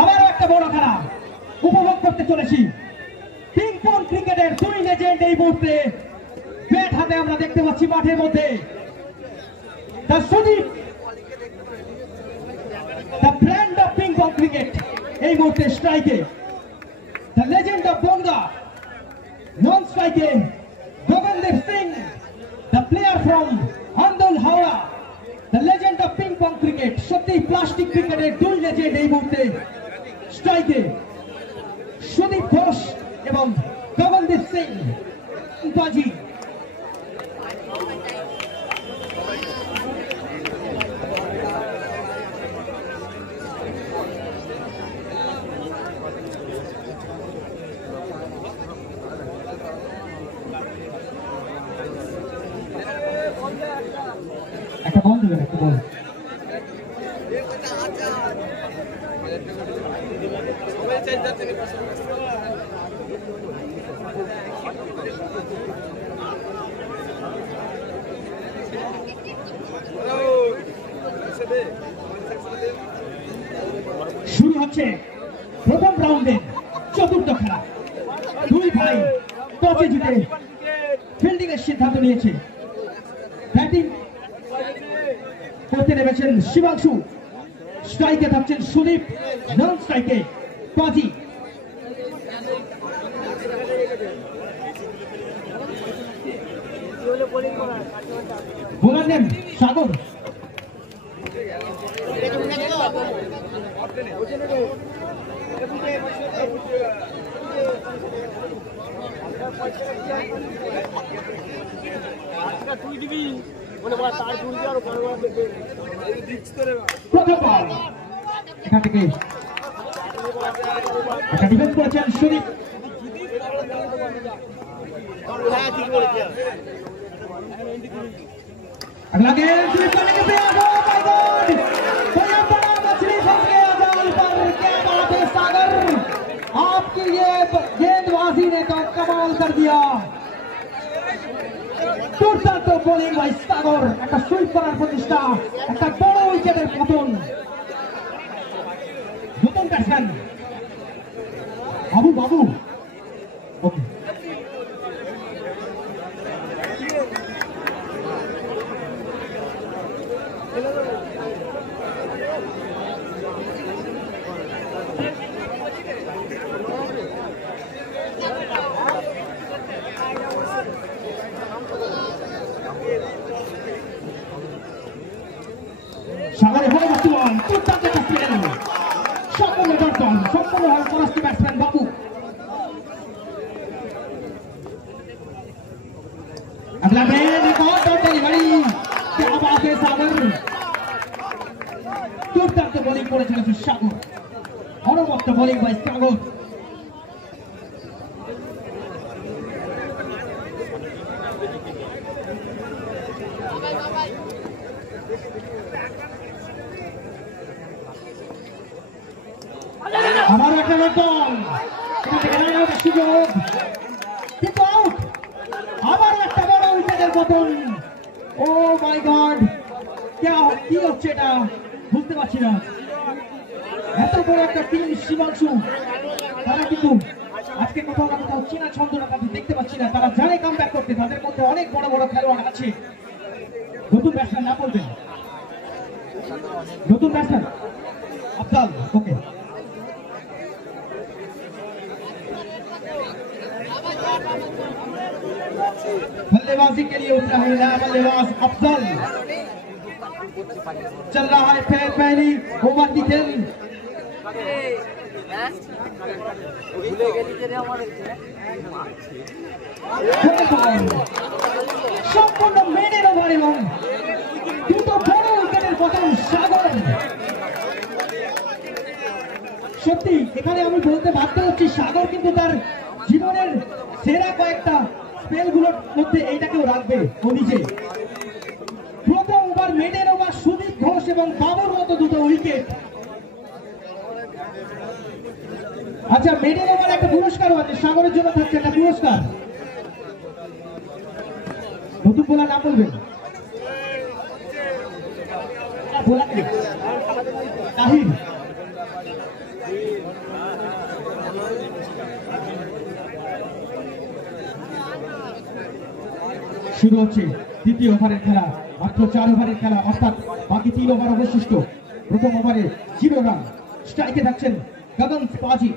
আবারও একটা বড় খেলা উপভোগ করতে চলেছি। পিং পং ক্রিকেটের দুই লেজেন্ড এই মুহূর্তে ব্যাট হাতে আমরা দেখতে পাচ্ছি মাঠের মধ্যে। The Sudip, the brand of ping pong cricket এই মুহূর্তে স্ট্রাইকে। The legend of Bongaon non স্ট্রাইকে Gagandeep Singh, the player from Andul Howrah. The legend of ping pong cricket. সত্যি প্লাস্টিক ক্রিকেটের দুই লেজেন্ড এই মুহূর্তে স্ট্রাইকে। সুদীপ ঘোষ এবং গগনদীপ সিং বাজি। একটা বল দেবেন, একটা বল। শুরু হচ্ছে প্রথম রাউন্ডে চতুর্থ খেলা। দুই ভাই টসে জিতে ফিল্ডিং এর সিদ্ধান্ত নিয়েছে। ব্যাটিং করতে নেমেছেন শিবাংশু, স্ট্রাইকে থাকছেন সুদীপ, নন স্ট্রাইকে পাজি। বোলার নেন সাগর। প্রথম বল এখান থেকে একটা ডিফেন্স করেছেন সুদীপ। अगला गेंद स्वीप करने के प्रयास। ओ माय गॉड, बड़ा बड़ा मछली फंस गया जाल पर। क्या बात है सागर, आपकी ये गेंदबाजी ने तो कमाल कर दिया। দুর্দান্ত বোলিং বাই সাগর। একটা সুইপ করার প্রচেষ্টা, একটা বড় উইকেটের পতন। নতুন ব্যাটসম্যান বাবু বাবু। ওকে, সাগরে হয়ে যাচ্ছে বল। দুর্দান্ত একটা স্পেল, সম্পূর্ণ দর্শন, সম্পূর্ণভাবে পরাস্ত ব্যাটসম্যান বাবু। अगला गेंद एक और डॉट डिलीवरी। क्या बात है सागर, দুর্দান্ত বোলিং করেছিল সাগর। অনবদ্য বোলিং বাই সাগর। আবারও একটা বল, সুযোগ কিন্তু আউট। আবার একটা বড় উইকেটের পতন। ও মাই গড, কি হচ্ছে এটা বুঝতে পারছি না। এত বড় একটা টিম শিবাংশু, তারা কিন্তু আজকে কোথাও না কোথাও চেনা ছন্দটা তাদের দেখতে পাচ্ছি না। তারা জানে কামব্যাক করতে, তাদের মধ্যে অনেক বড় বড় খেলোয়াড় আছে। নতুন ব্যাটসম্যান না বলবেন, নতুন ব্যাটসম্যান আফজাল। ওকে, बल्लेबाजी के लिए उतरा है नया बल्लेबाज अफजल। चल रहा है फिर पहली ओवर की खेल। সম্পূর্ণ মেডেন ওভার এবং দুটো বড় উইকেটের পতন সাগর। সত্যি এখানে আমি বলতে বাধ্য হচ্ছি, সাগর কিন্তু তার জীবনের সেরা কয়েকটা স্পেলগুলোর মধ্যে এইটাকেও রাখবে ও নিজে। প্রথম ওভার মেডেন ওভার সুদীপ ঘোষ এবং বাবুর মতো দুটো উইকেট। আচ্ছা, মেডেন ওভার একটা পুরস্কারও আছে, সাগরের জন্য থাকছে একটা পুরস্কার। নতুন বোলার নাম বলবেন? তাহির। শুরু হচ্ছে দ্বিতীয় ওভারের খেলা, মাত্র 4 ওভারের খেলা, অর্থাৎ বাকি 3 ওভার অবশিষ্ট। প্রথম ওভারে 0 রান, স্ট্রাইকে থাকছেন গগন পাজি।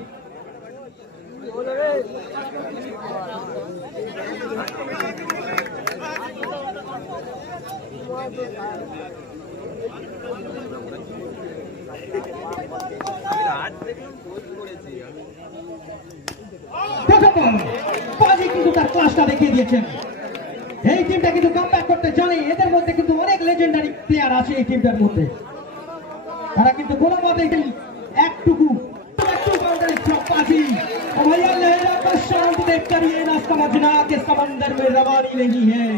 পাজি কিন্তু তার ক্লাসটা দেখিয়ে দিয়েছেন। এই টিমটা কিন্তু কামব্যাক করতে জানে। এদের মধ্যে কিন্তু অনেক লেজেন্ডারি প্লেয়ার আছে এই টিমটার মধ্যে। তারা কিন্তু কোনো মতেই একটু बाउंड्री फ्रॉम पाजी। और भैया लहरा का शांत देखकर ये ना समझना कि समंदर में रवानी नहीं है,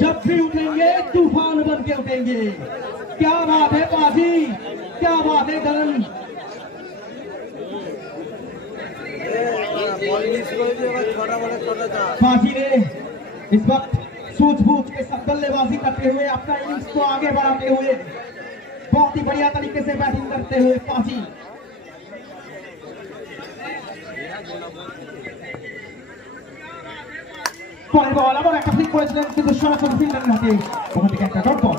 जब भी उठेंगे तूफान बन के उठेंगे। क्या बात है पाजी, क्या बात है गगन। पाजी ने इस वक्त सूझबूझ के साथ बल्लेबाजी करते हुए अपना इनिंग्स को आगे बढ़ाते हुए बहुत ही बढ़िया तरीके से बैटिंग करते हुए पाजी পরের বল আবার একটা ফ্লিক করেছিলেন, কিন্তু সরাসরি ফিল্ডারের হাতে ওখান থেকে একটা ডট বল।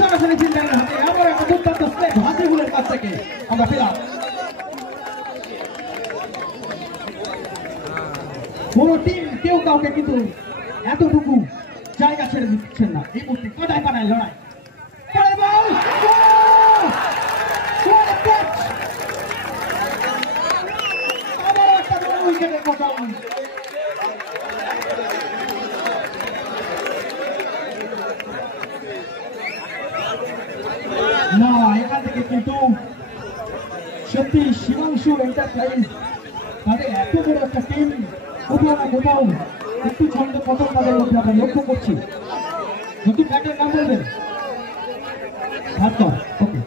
সরাসরি ফিল্ডারের হাতে আবার একটা দুর্দান্ত স্লেট হাসিবুলের কাছ থেকে আমরা পেলাম। পুরো টিম কেউ কাউকে কিন্তু এতটুকু জায়গা ছেড়ে দিচ্ছেন না। এই মুহূর্তে কাদায় কাদায় লড়াই। পরের বল না, এখান থেকে কিন্তু সত্যি শিবাংশু এন্টারপ্রাইজ তাদের এত বড় একটা টিম কোথাও না কোথাও একটু ছন্দ পতন তাদের মধ্যে আমরা লক্ষ্য করছি। নতুন ব্যাটের নাম বলবেন? ভাস্কর। ওকে,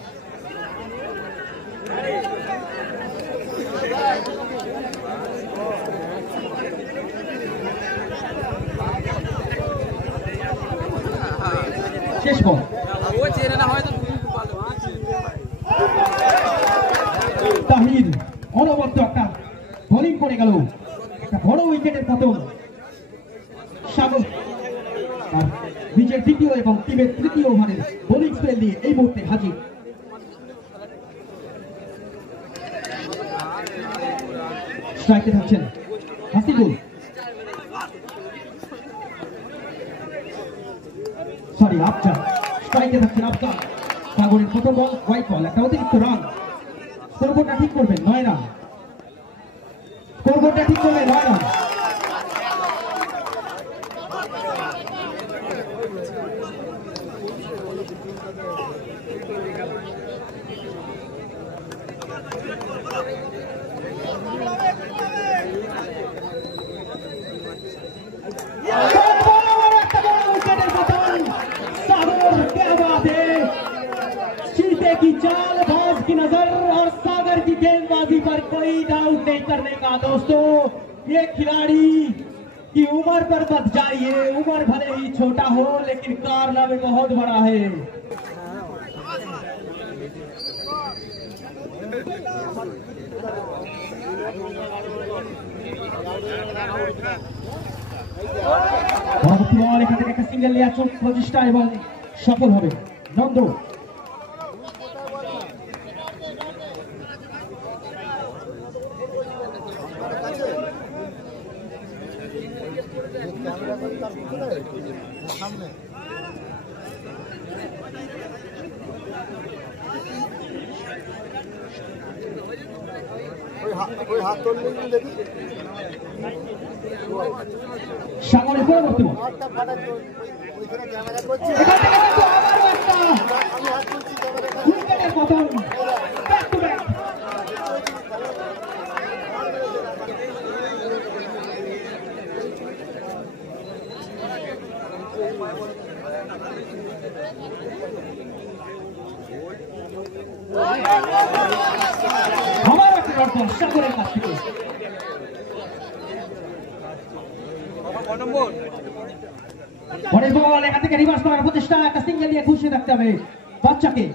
শেষ বল। তাহির অনবদ্য একটা বোলিং করে গেল, একটা বড় উইকেটের পতন। সাগর তার নিজের দ্বিতীয় এবং টিমের তৃতীয় ওভারের বোলিং স্পেল দিয়ে এই মুহূর্তে হাজির। স্ট্রাইকে থাকছেন হাসিবুল, সরি আফজাল। স্ট্রাইকে থাকছেন আফজাল। সাগরের প্রথম বল হোয়াইট বল, একটা অতিরিক্ত রান। স্কোরবোর্ডটা ঠিক করবেন, 9 রান। স্কোরবোর্ডটা ঠিক করবেন, 9 রান। की चालबाज की नजर और सागर की गेंदबाजी पर कोई डाउट नहीं करने का। दोस्तों, ये खिलाड़ी की उम्र पर मत जाइए, उम्र भले ही छोटा हो लेकिन कारनामे बहुत बड़ा है। পরবর্তী বল, এখান থেকে একটা সিঙ্গেল নেওয়ার প্রচেষ্টা এবং সফল হবে নন্দ। সাগরের পরবর্তী বল, উইকেটের পতন। Back to back. আমার একটা ডট বল সাগরের কাছ থেকে। পরের বল এখান থেকে রিভার্স করার প্রচেষ্টা, একটা সিঙ্গেল দিয়ে খুশি রাখতে হবে বাচ্চাকে।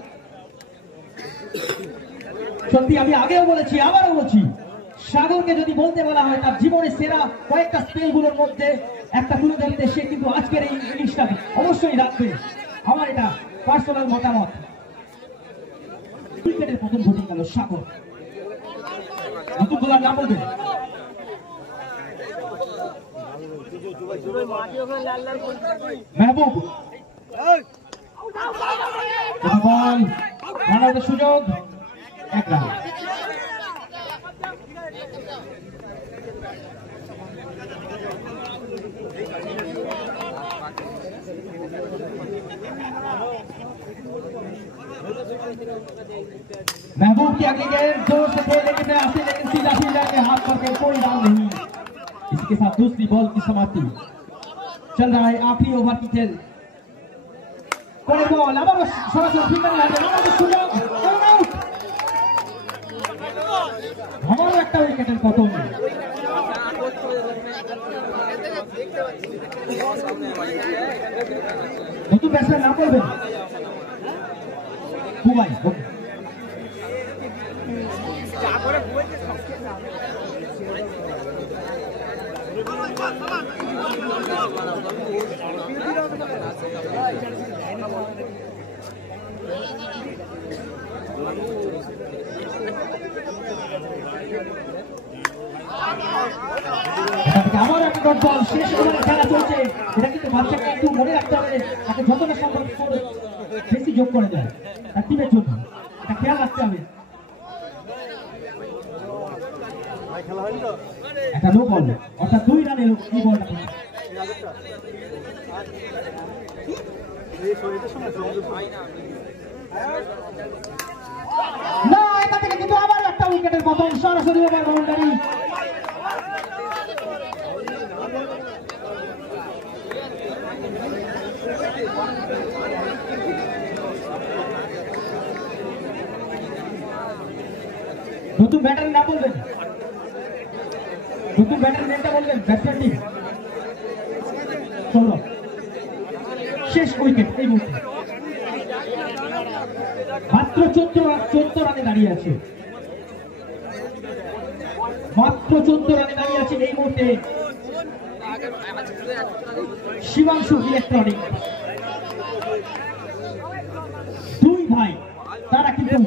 সত্যি আমি আগেও বলেছি আবারও বলছি, সাগরকে যদি বলতে বলা হয় তার জীবনের সেরা কয়েকটা স্পেলগুলোর মধ্যে একটা তুলে ধরতে, সে কিন্তু আজকের এই ইনিংসটা অবশ্যই রাখবে। আমার এটা পার্সোনাল মতামত। উইকেটের পতন ঘটে গেল সাগর। নতুন বোলার নাম বলবেন মেহবুব। বল রানারের সুযোগ, এক রান। महबूब की अगली गेंद जोर से खेल लेकिन आते लेकिन सीधा के हाथ करके कोई डाल नहीं। इसके साथ दूसरी बॉल की समाप्ति। चल रहा है आखिरी ओवर की खेल। कोई बॉल अब सरासर फिल्डर है राना सुयोग आउट। हमारा একটা উইকেটের পতন। নতুন ব্যাটসম্যান না বলবেন বুবাই। আমার একটা ডট বল শেষ ওভারে খেলা চলছে। এটা কিন্তু বাচ্চাকে একটু মনে রাখতে হবে, তাকে যতটা সম্ভব বেশি যোগ করে দেয় তার টিমের জন্য, এটা খেয়াল রাখতে হবে। একটা নো বল অর্থাৎ 2 রানের এই বলটা না, এখান থেকে কিন্তু আবার একটা উইকেটের পতন। সরাসরি ওভার বাউন্ডারি। নতুন ব্যাটারি না বলবেন, নতুন ব্যাটারি নেমটা বলবেন ব্যাটসম্যান টিম সৌরভ। শেষ উইকেট এই মুহূর্তে, মাত্র 14 রানে দাঁড়িয়ে আছে, মাত্র 14 রানে দাঁড়িয়ে আছে এই মুহূর্তে শিবাংশু ইলেকট্রনিক। দুই ভাই তারা কিন্তু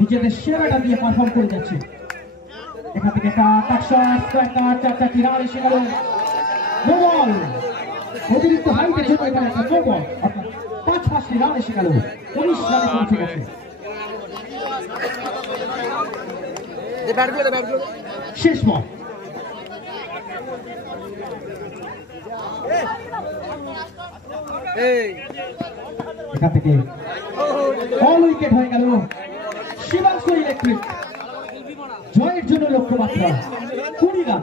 নিজেদের সেরাটা দিয়ে পারফর্ম করে যাচ্ছে। এখান থেকে চারটি রান এসে গেল। নো বল, অতিরিক্ত হাইটের জন্য এখানে একটা নো বল, অর্থাৎ 5 রান এসে গেল। 19 রানে পৌঁছে গেছে। শেষ বল, এখান থেকে অল উইকেট হয়ে গেল শিবাংশু ইলেকট্রিক। জয়ের জন্য লক্ষ্যমাত্রা 20 রান।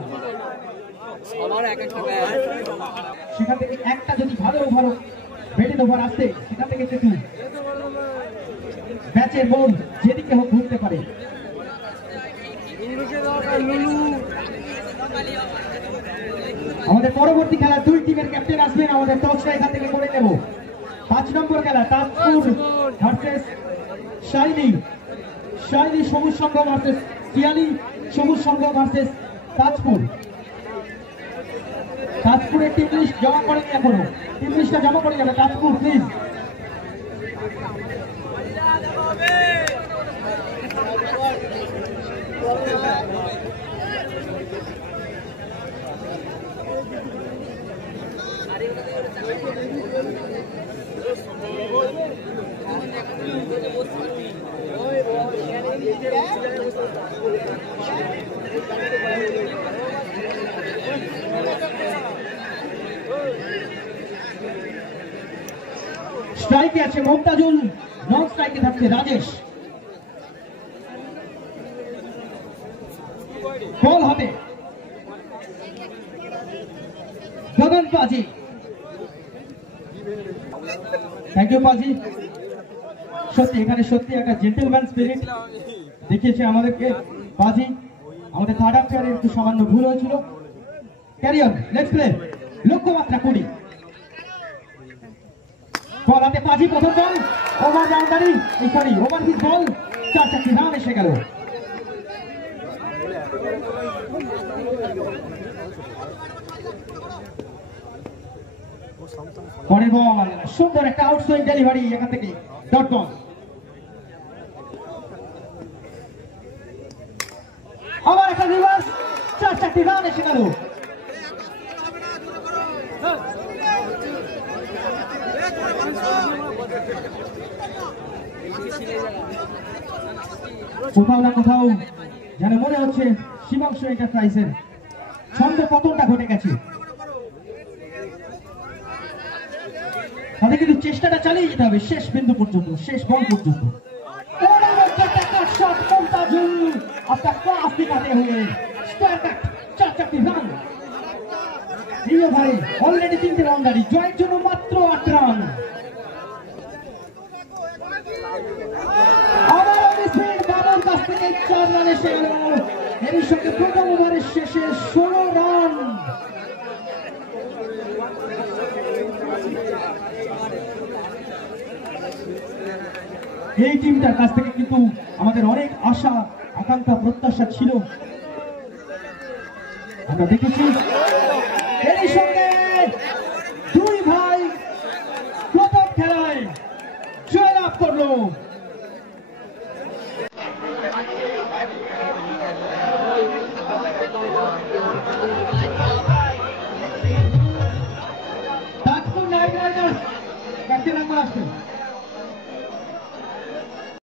সেখান থেকে একটা যদি ভালো ব্যাটিং ওভার আসে, সেখান থেকে কিন্তু ম্যাচের মন যেদিকে হোক ঘুরতে পারে। আমাদের পরবর্তী খেলা 2 টিমের ক্যাপ্টেন আসবেন। আমাদের টসটা এখান থেকে করে নেব। 5 নম্বর খেলা তাজপুর ভার্সেস শাইনি সবুজ সংঘ ভার্সেস শিয়ালি সবুজ সংঘ ভার্সেস তাজপুর। তাজপুরের টিম লিস্ট জমা করেনি এখনো, টিম লিস্টটা জমা করে যাবে তাজপুর প্লিজ। স্ট্রাইকে আছে মমতাজুল, নন স্ট্রাইকে থাকছে রাজেশ। বল হবে গগন পাজি। থ্যাংক ইউ পাজি। সত্যি এখানে সত্যি একটা জেন্টলম্যান স্পিরিট দেখিয়েছে আমাদেরকে পাজি। আমাদের থার্ড আম্পায়ারের একটু সামান্য ভুল হয়েছিল। Carry on, let's play. লক্ষ্যমাত্রা 20। বল হাতে পাজি, প্রথম ball over boundary, sorry over hit ball, 4-4টি রান এসে গেল। পরের বল, সুন্দর একটা আউটসুইং ডেলিভারি এখান থেকে, ডট বল। আবার একটা রিভার্স, 4-4টি রান এসে গেল। কোথাও না কোথাও যেন মনে হচ্ছে শিবাংশু এন্টারপ্রাইজের ছন্দ পতনটা ঘটে গেছে। তাদের কিন্তু চেষ্টাটা চালিয়ে যেতে হবে শেষ বিন্দু পর্যন্ত, শেষ বল পর্যন্ত। অলরেডি 3টে বাউন্ডারি, জয়ের জন্য মাত্র 8 রান। বাবুর কাছ থেকে 4 রান এসে গেল। এর সঙ্গে প্রথম ওভারের শেষে 16 রান। এই টিমটার কাছ থেকে কিন্তু আমাদের অনেক আশা আকাঙ্ক্ষা প্রত্যাশা ছিল, আমরা দেখেছি। এর সঙ্গে দুই ভাই প্রথম খেলায় জয়লাভ করলো।